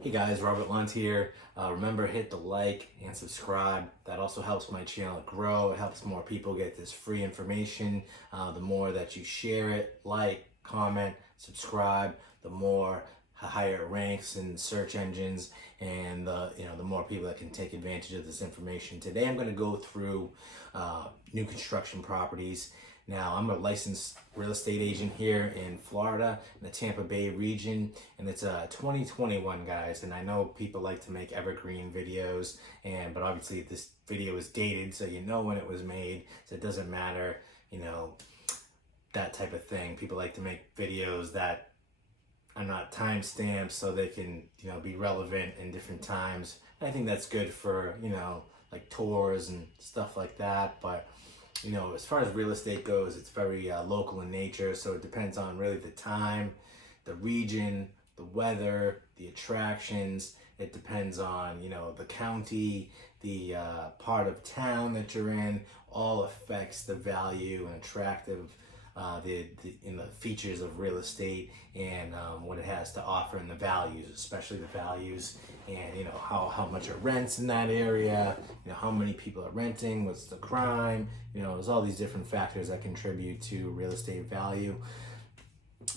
Hey guys, Robert Lunt here. Remember, hit the like and subscribe. That also helps my channel grow. It helps more people get this free information. The more that you share it, like, comment, subscribe, the more higher it ranks in search engines, and the more people that can take advantage of this information. Today, I'm going to go through new construction properties. Now, I'm a licensed real estate agent here in Florida, in the Tampa Bay region, and it's 2021, guys. And I know people like to make evergreen videos, but obviously this video is dated, so you know when it was made, so it doesn't matter, that type of thing. People like to make videos that are not time stamped so they can, be relevant in different times. And I think that's good for, like tours and stuff like that, but as far as real estate goes, it's very local in nature, so it depends on really the time, the region, the weather, the attractions. It depends on, the county, the part of town that you're in, all affects the value and attractive the features of real estate and what it has to offer and the values, especially the values, and how much it rents in that area, how many people are renting, what's the crime, there's all these different factors that contribute to real estate value.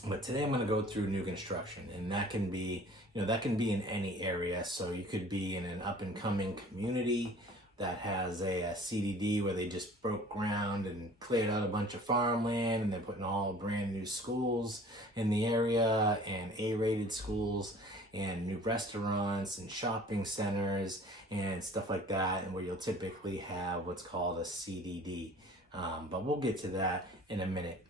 But today I'm going to go through new construction, and that can be in any area. So you could be in an up and coming community that has a CDD where they just broke ground and cleared out a bunch of farmland, and they're putting all brand new schools in the area, and A-rated schools, and new restaurants and shopping centers and stuff like that, and where you'll typically have what's called a CDD. But we'll get to that in a minute.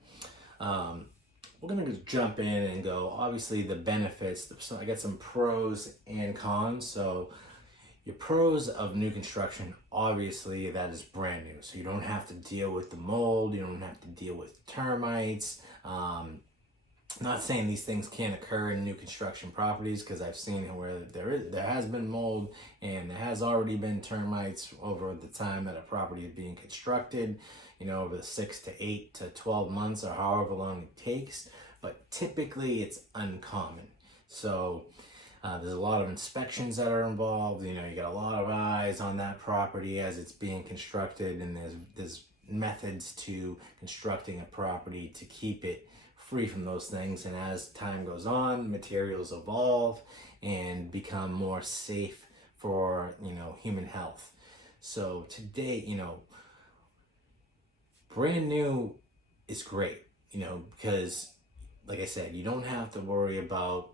We're gonna just jump in and go, obviously the benefits. So I got some pros and cons. So your pros of new construction, obviously that is brand new. So you don't have to deal with the mold, you don't have to deal with termites. Not saying these things can't occur in new construction properties, because I've seen it where there has been mold and there has already been termites over the time that a property is being constructed, over the 6 to 8 to 12 months or however long it takes. But typically it's uncommon. So there's a lot of inspections that are involved. You got a lot of eyes on that property as it's being constructed, and there's methods to constructing a property to keep it free from those things. And as time goes on, materials evolve and become more safe for human health. So today, brand new is great, because like I said, you don't have to worry about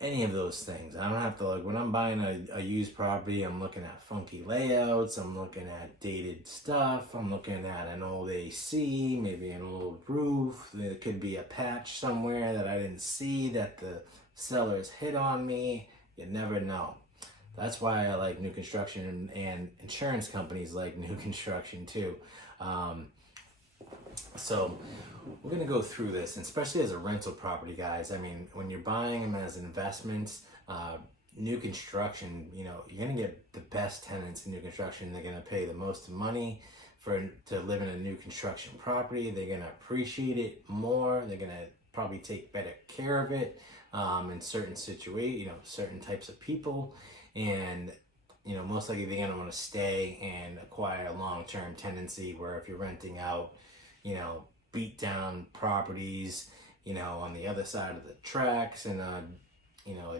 any of those things. I don't have to, like, when I'm buying a used property, I'm looking at funky layouts, I'm looking at dated stuff, I'm looking at an old AC, maybe an old roof, there could be a patch somewhere that I didn't see that the sellers hit on me. You never know. That's why I like new construction, and insurance companies like new construction too. So we're going to go through this, and especially as a rental property, guys. I mean, when you're buying them as investments, new construction, you're going to get the best tenants in new construction. They're going to pay the most money to live in a new construction property. They're going to appreciate it more. They're going to probably take better care of it in certain situations, certain types of people. And most likely they're going to want to stay and acquire a long-term tenancy, where if you're renting out, beat down properties, on the other side of the tracks in a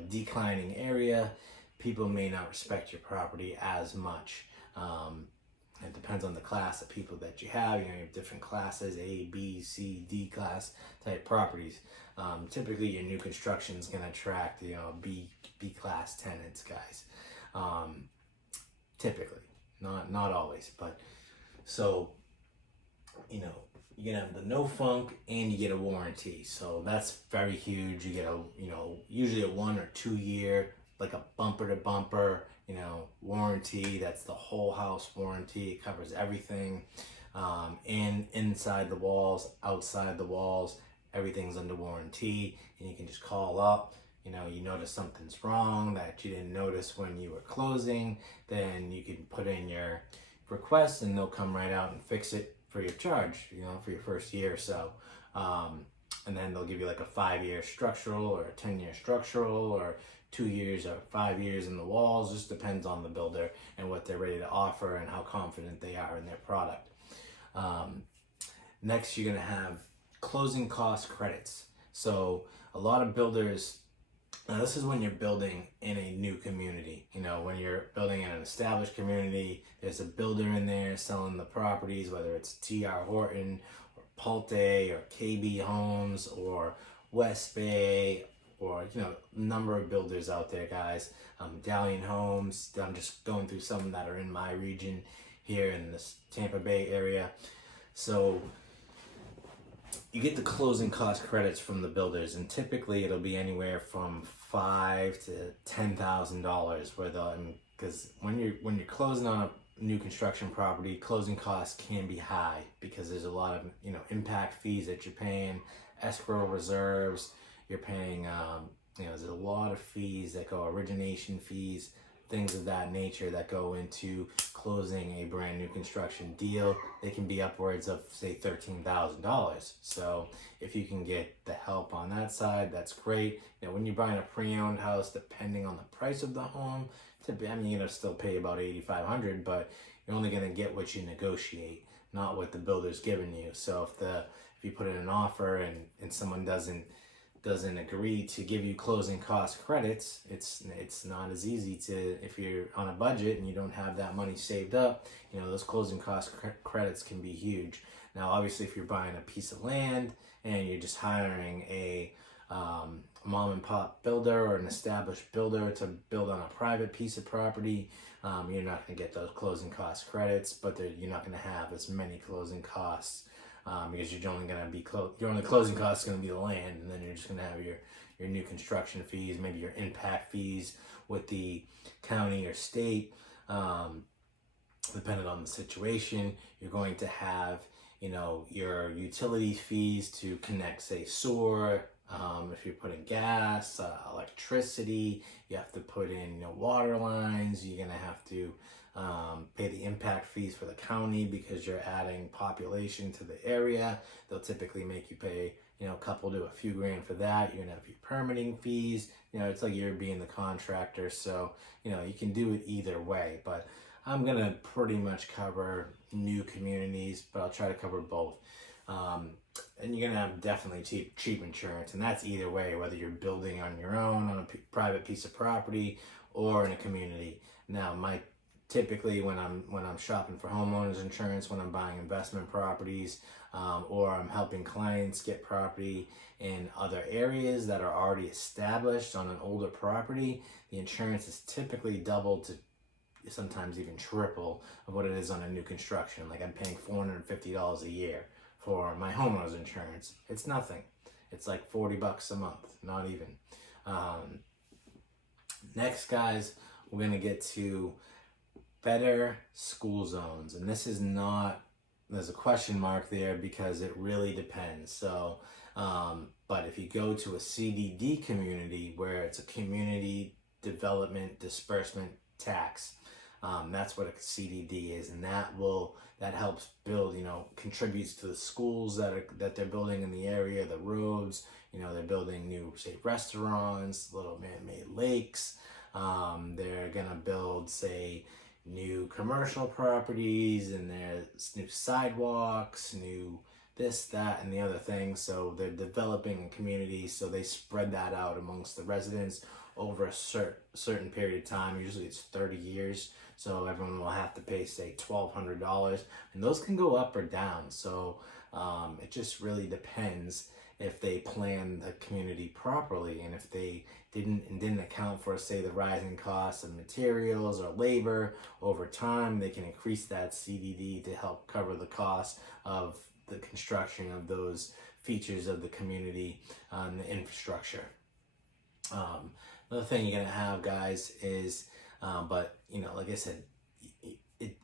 declining area, people may not respect your property as much. It depends on the class of people that you have. You have different classes, A, B, C, D class type properties. Typically your new construction is going to attract, B class tenants, guys. Typically, not always, but so, you get the no funk and you get a warranty. So that's very huge. You get usually a 1 or 2 year, like a bumper to bumper, warranty. That's the whole house warranty. It covers everything, inside the walls, outside the walls, everything's under warranty. And you can just call up, you notice something's wrong that you didn't notice when you were closing, then you can put in your request and they'll come right out and fix it for your charge, for your first year or so. and then they'll give you like a 5-year structural or a 10-year structural or 2 years or 5 years in the walls. Just depends on the builder and what they're ready to offer and how confident they are in their product. Next, you're going to have closing cost credits. So a lot of builders, now this is when you're building in a new community. You know, when you're building in an established community, there's a builder in there selling the properties, whether it's drhorton or Palte or kbhomes or Westbay, or, you know, number of builders out there, guys. Medallionhomes. I'm just going through some that are in my region here in this Tampa Bay area. So you get the closing cost credits from the builders, and typically it'll be anywhere from $5,000 to $10,000. Where because when you're closing on a new construction property, closing costs can be high because there's a lot of, you know, impact fees that you're paying, escrow reserves. You're paying, you know, there's a lot of fees that go, origination fees, things of that nature that go into closing a brand new construction deal. They can be upwards of, say, $13,000. So if you can get the help on that side, that's great. You know, when you're buying a pre-owned house, depending on the price of the home, I mean, you're gonna still pay about $8,500, but you're only gonna get what you negotiate, not what the builder's giving you. So if you put in an offer and someone doesn't agree to give you closing cost credits, it's not as easy to, if you're on a budget and you don't have that money saved up, you know, those closing cost credits can be huge. Now, obviously, if you're buying a piece of land and you're just hiring a mom and pop builder or an established builder to build on a private piece of property, you're not going to get those closing cost credits, but you're not going to have as many closing costs. Because you're only going to be your only closing cost is going to be the land, and then you're just going to have your new construction fees, maybe your impact fees with the county or state, depending on the situation. You're going to have, you know, your utility fees to connect, say, sewer. If you're putting gas, electricity, you have to put in, you know, water lines. You're going to have to pay the impact fees for the county because you're adding population to the area. They'll typically make you pay, you know, a couple to a few grand for that. You're gonna have your permitting fees. You know, it's like you're being the contractor, so, you know, you can do it either way. But I'm gonna pretty much cover new communities, but I'll try to cover both. And you're gonna have definitely cheap insurance, and that's either way, whether you're building on your own on a private piece of property or in a community. Now, typically when I'm shopping for homeowners insurance, when I'm buying investment properties, or I'm helping clients get property in other areas that are already established on an older property, the insurance is typically double to sometimes even triple of what it is on a new construction. Like, I'm paying $450 a year for my homeowners insurance. It's nothing. It's like $40 a month, not even. Next, guys, we're gonna get to better school zones, and this is not, there's a question mark there because it really depends. So but if you go to a CDD community, where it's a community development disbursement tax, that's what a CDD is, and that helps build, you know, contributes to the schools that they're building in the area, the roads, you know, they're building new, say, restaurants, little man-made lakes. They're gonna build, say, new commercial properties, and there's new sidewalks, new this, that, and the other thing. So they're developing a community, so they spread that out amongst the residents over a certain period of time. Usually it's 30 years, so everyone will have to pay, say, $1,200, and those can go up or down. So it just really depends if they plan the community properly, and if they didn't account for, say, the rising costs of materials or labor over time. They can increase that CDD to help cover the cost of the construction of those features of the community and the infrastructure. Another thing you're gonna have, guys, is but, you know, like I said,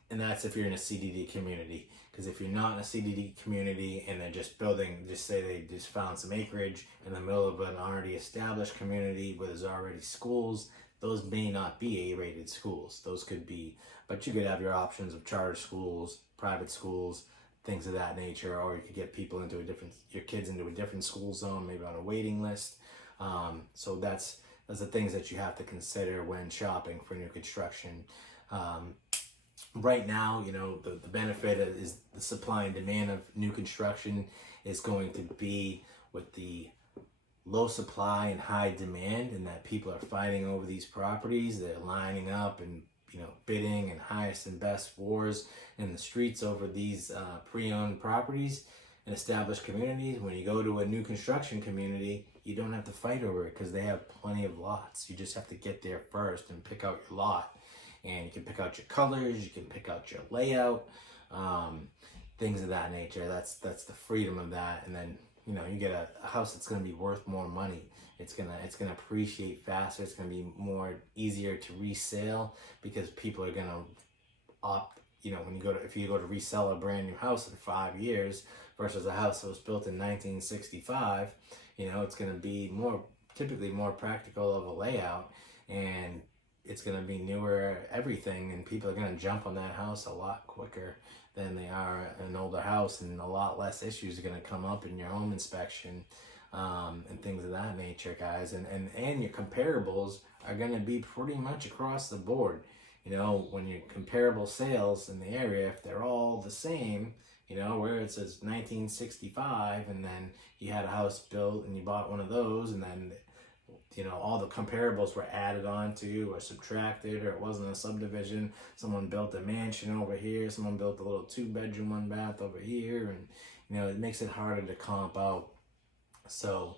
and that's if you're in a CDD community. Because if you're not in a CDD community and they're just building, just say they just found some acreage in the middle of an already established community where there's already schools, those may not be A-rated schools. Those could be, but you could have your options of charter schools, private schools, things of that nature, or you could get people into your kids into a different school zone, maybe on a waiting list. So that's the things that you have to consider when shopping for new construction. Right now, the benefit is the supply and demand of new construction is going to be with the low supply and high demand, and that people are fighting over these properties. They're lining up and bidding and highest and best wars in the streets over these pre-owned properties in established communities. When you go to a new construction community, you don't have to fight over it because they have plenty of lots. You just have to get there first and pick out your lot, and you can pick out your colors, you can pick out your layout, things of that nature. That's the freedom of that. And then you get a house that's going to be worth more money. It's gonna appreciate faster. It's gonna be more easier to resell because people are gonna opt. If you go to resell a brand new house in 5 years versus a house that was built in 1965, it's gonna be typically more practical of a layout, and it's gonna be newer everything, and people are gonna jump on that house a lot quicker than they are an older house, and a lot less issues are gonna come up in your home inspection. And things of that nature, guys, and your comparables are going to be pretty much across the board. When your comparable sales in the area, if they're all the same, where it says 1965, and then you had a house built and you bought one of those, and then all the comparables were added on to or subtracted, or it wasn't a subdivision. Someone built a mansion over here, someone built a little 2-bedroom 1-bath over here, and it makes it harder to comp out. So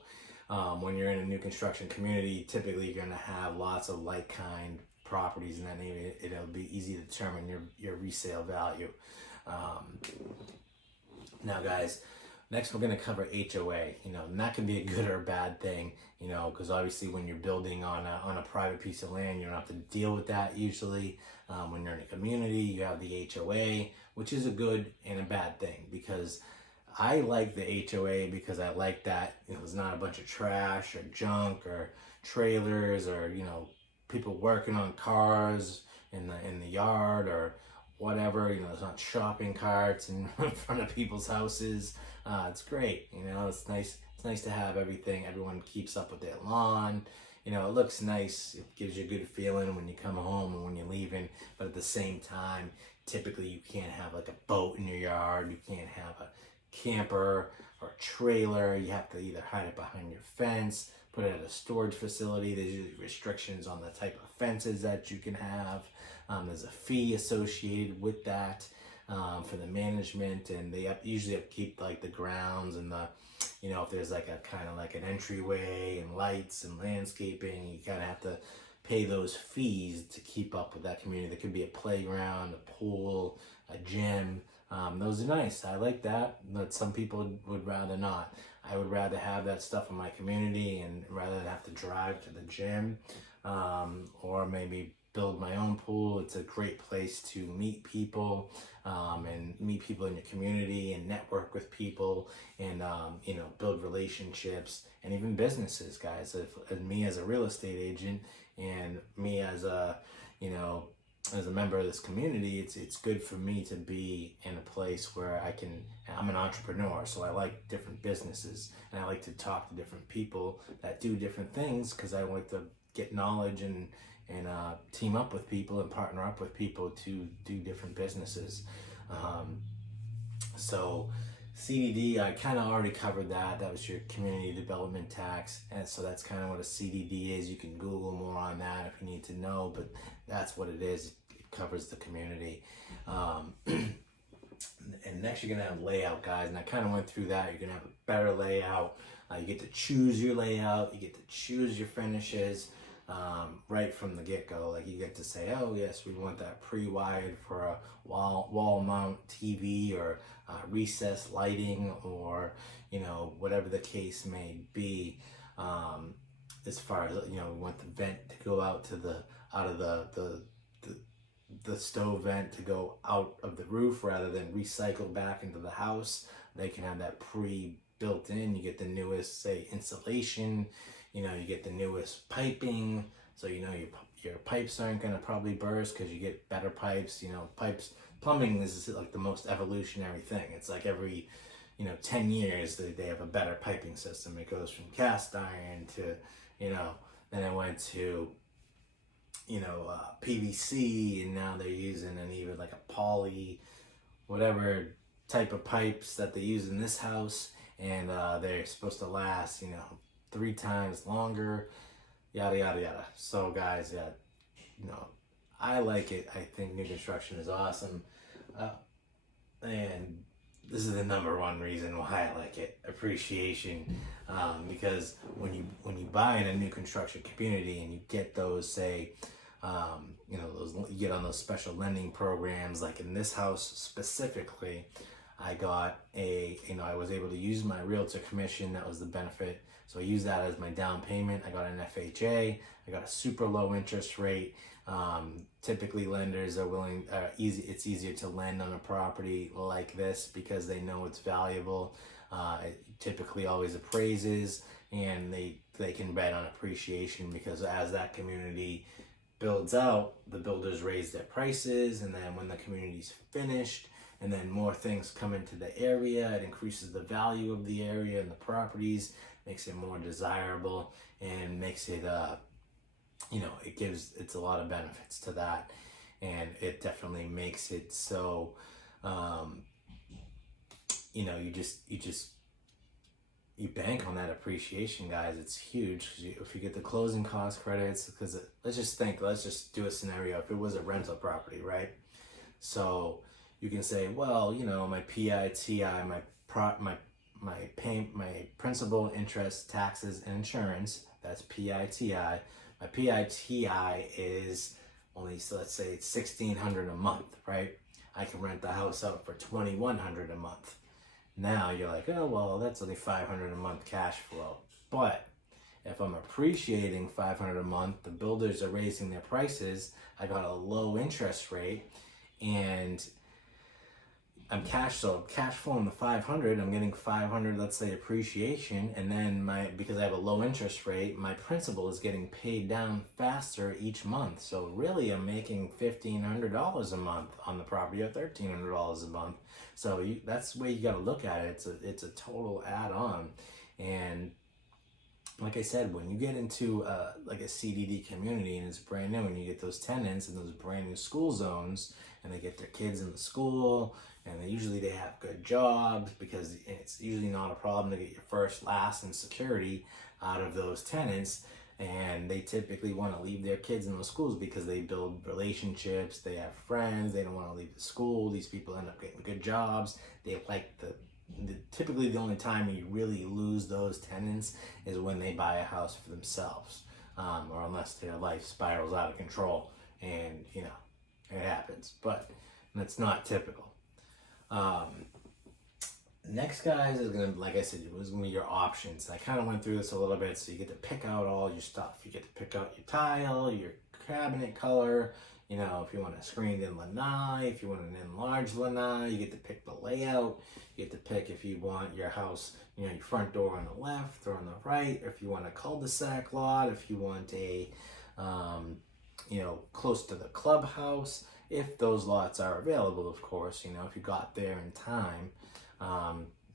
when you're in a new construction community, typically you're going to have lots of like kind properties in that area. It'll be easy to determine your resale value. Now, guys, next we're going to cover HOA. And that can be a good or a bad thing, because obviously when you're building on a private piece of land, you don't have to deal with that usually. When you're in a community, you have the HOA, which is a good and a bad thing, because I like the HOA because I like that there's not a bunch of trash or junk or trailers or people working on cars in the yard or whatever. There's not shopping carts in front of people's houses. It's great. It's nice. It's nice to have everyone keeps up with their lawn. It looks nice. It gives you a good feeling when you come home and when you're leaving. But at the same time, typically you can't have like a boat in your yard. You can't have a camper or a trailer. You have to either hide it behind your fence, put it at a storage facility. There's usually restrictions on the type of fences that you can have. There's a fee associated with that for the management, and they usually have to keep like the grounds and the if there's like a kind of like an entryway and lights and landscaping, you kind of have to pay those fees to keep up with that community. There could be a playground, a pool, a gym. Those are nice. I like that, but some people would rather not. I would rather have that stuff in my community and rather than have to drive to the gym, or maybe build my own pool. It's a great place to meet people, and meet people in your community and network with people and, build relationships and even businesses, guys. If me as a real estate agent and me as a member of this community, it's good for me to be in a place where I'm an entrepreneur, so I like different businesses and I like to talk to different people that do different things because I like to get knowledge and team up with people and partner up with people to do different businesses. So CDD, I kind of already covered that. That was your community development tax. And so that's kind of what a CDD is. You can Google more on that if you need to know, but that's what it is. It covers the community. And next you're going to have layout, guys. And I kind of went through that. You're going to have a better layout. You get to choose your layout. You get to choose your finishes. Right from the get-go. Like you get to say, oh yes, we want that pre-wired for a wall mount TV or recessed lighting, or whatever the case may be. As far as we want the vent to go out to the stove vent to go out of the roof rather than recycle back into the house. They can have that pre-built in. You get the newest, say, insulation. You get the newest piping, so your pipes aren't going to probably burst because you get better pipes. Pipes plumbing is like the most evolutionary thing. It's like every 10 years they have a better piping system. It goes from cast iron to, then it went to, PVC, and now they're using an even like a poly, whatever type of pipes that they use in this house, and they're supposed to last, 3 times longer, yada yada yada. So guys, yeah, I like it. I think new construction is awesome, and this is the number one reason why I like it: appreciation. Because when you buy in a new construction community and you get those, say, you get on those special lending programs, like in this house specifically, I got I was able to use my realtor commission. That was the benefit. So I used that as my down payment. I got an FHA. I got a super low interest rate. Typically lenders are it's easier to lend on a property like this because they know it's valuable. It typically always appraises, and they can bet on appreciation, because as that community builds out, the builders raise their prices, and then when the community's finished and then more things come into the area, it increases the value of the area and the properties, makes it more desirable, and makes it it's a lot of benefits to that. And it definitely makes it so you bank on that appreciation, guys. It's huge. If you get the closing cost credits, because let's just do a scenario. If it was a rental property, right? So you can say, well, my PITI, my principal, interest, taxes, and insurance, that's PITI. My PITI is only, so let's say it's $1,600 a month, right? I can rent the house out for $2,100 a month. Now you're like, oh, well, that's only $500 a month cash flow. But if I'm appreciating $500 a month, the builders are raising their prices, I got a low interest rate, and I'm cash flowing the $500, I'm getting $500, let's say, appreciation, and then because I have a low interest rate, my principal is getting paid down faster each month. So really, I'm making $1,500 a month on the property, or $1,300 a month. So that's the way you got to look at it. It's a total add-on. And like I said, when you get into like a CDD community and it's brand new, and you get those tenants in those brand new school zones, and they get their kids in the school, and they have good jobs, because it's usually not a problem to get your first, last, and security out of those tenants. And they typically want to leave their kids in those schools because they build relationships, they have friends, they don't want to leave the school. These people end up getting good jobs. They like typically the only time you really lose those tenants is when they buy a house for themselves, or unless their life spirals out of control, and it happens, but that's not typical. Next, guys, is gonna, like I said, it was gonna be your options. I kind of went through this a little bit. So you get to pick out all your stuff. You get to pick out your tile, your cabinet color. If you want a screened-in lanai, if you want an enlarged lanai, you get to pick the layout. You get to pick if you want your house, your front door on the left or on the right. Or if you want a cul-de-sac lot. If you want a, close to the clubhouse. If those lots are available, of course. If you got there in time.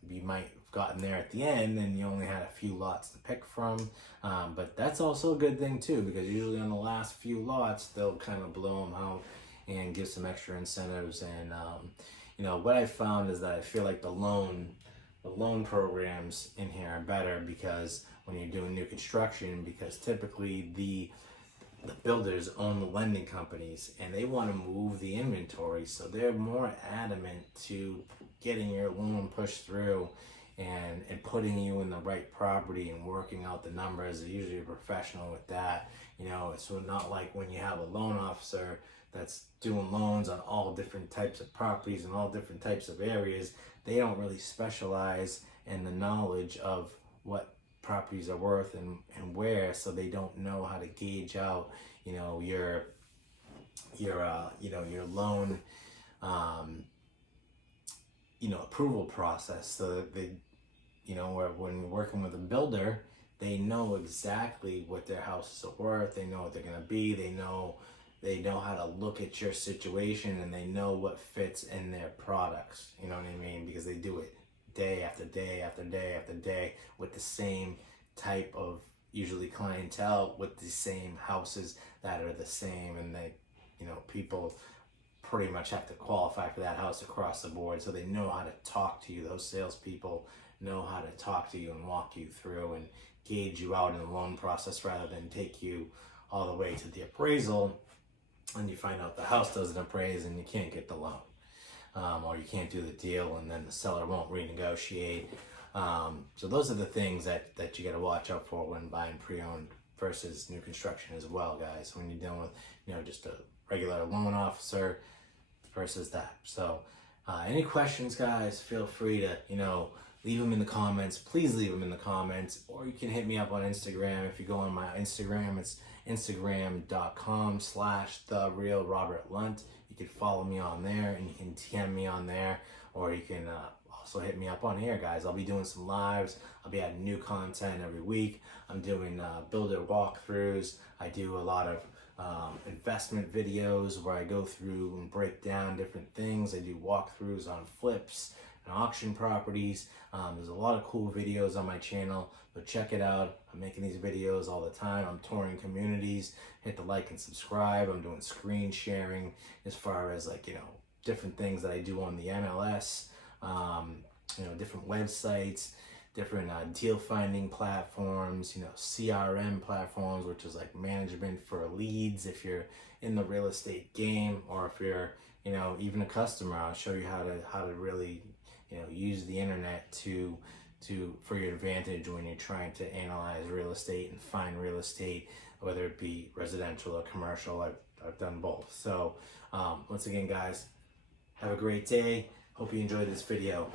You might have gotten there at the end and you only had a few lots to pick from, but that's also a good thing too, because usually on the last few lots they'll kind of blow them out and give some extra incentives. And what I found is that I feel like the loan programs in here are better, because when you're doing new construction, because typically the builders own the lending companies and they want to move the inventory, so they're more adamant to getting your loan pushed through and putting you in the right property and working out the numbers. They're usually a professional with that. It's not like when you have a loan officer that's doing loans on all different types of properties and all different types of areas. They don't really specialize in the knowledge of what properties are worth and where, so they don't know how to gauge out your loan approval process. So that they when you're working with a builder, they know exactly what their houses are worth. They know what they're going to be. They know they know how to look at your situation and they know what fits in their products. You know what I mean? Because they do it day after day after day after day with the same type of usually clientele, with the same houses that are the same, and they, you know, people pretty much have to qualify for that house across the board, so they know how to talk to you. Those salespeople know how to talk to you and walk you through and gauge you out in the loan process, rather than take you all the way to the appraisal and you find out the house doesn't appraise and you can't get the loan, or you can't do the deal and then the seller won't renegotiate. So those are the things that you got to watch out for when buying pre-owned versus new construction as well, guys, when you're dealing with, you know, just a regular loan officer versus that. So any questions, guys, feel free to, you know, leave them in the comments. Please leave them in the comments, or you can hit me up on Instagram. If you go on my Instagram, it's instagram.com/therealrobertlunt. You can follow me on there, and you can DM me on there, or you can also hit me up on here, guys. I'll be doing some lives. I'll be adding new content every week. I'm doing builder walkthroughs. I do a lot of investment videos where I go through and break down different things. I do walkthroughs on flips and auction properties. There's a lot of cool videos on my channel, but check it out. I'm making these videos all the time. I'm touring communities. Hit the like and subscribe. I'm doing screen sharing as far as, like, you know, different things that I do on the MLS, you know, different websites, different deal finding platforms, you know, CRM platforms, which is like management for leads if you're in the real estate game, or if you're, you know, even a customer. I'll show you how to really, you know, use the internet to for your advantage when you're trying to analyze real estate and find real estate, whether it be residential or commercial. I've done both. So once again, guys, have a great day. Hope you enjoyed this video.